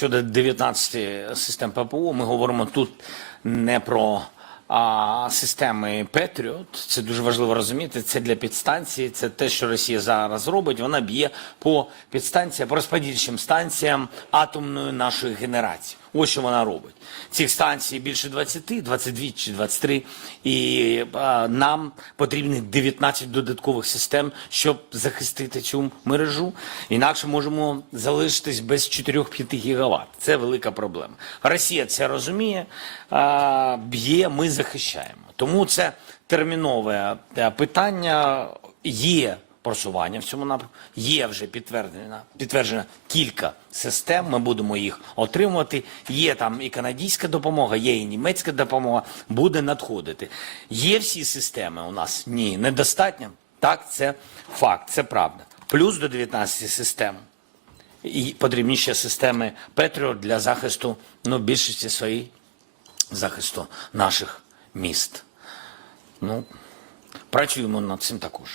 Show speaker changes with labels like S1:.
S1: щодо 19 систем ППО, ми говоримо тут не про а, системи Петріот. Це дуже важливо розуміти. Це для підстанції. Це те, що Росія зараз робить. Вона б'є по підстанціям, по розподільчим станціям атомної нашої генерації. Ось що вона робить. Цих станцій більше 20, 22 чи 23. І а, нам потрібні 19 додаткових систем, щоб захистити цю мережу. Інакше можемо залишитись без 4-5 гігават. Це велика проблема. Росія це розуміє, б'є, ми захищаємо. Тому це термінове е, питання. Є просування в цьому напрямку. Є вже підтверджено, підтверджено кілька систем. Ми будемо їх отримувати. Є там і канадська допомога, є і німецька допомога. Буде надходити. Є всі системи у нас? Ні, недостатньо. Так, це факт, це правда. Плюс до 19 систем. І потрібні ще системи Петріот для захисту, ну, більшості своїй захисту наших міст. Ну, працюємо над цим також.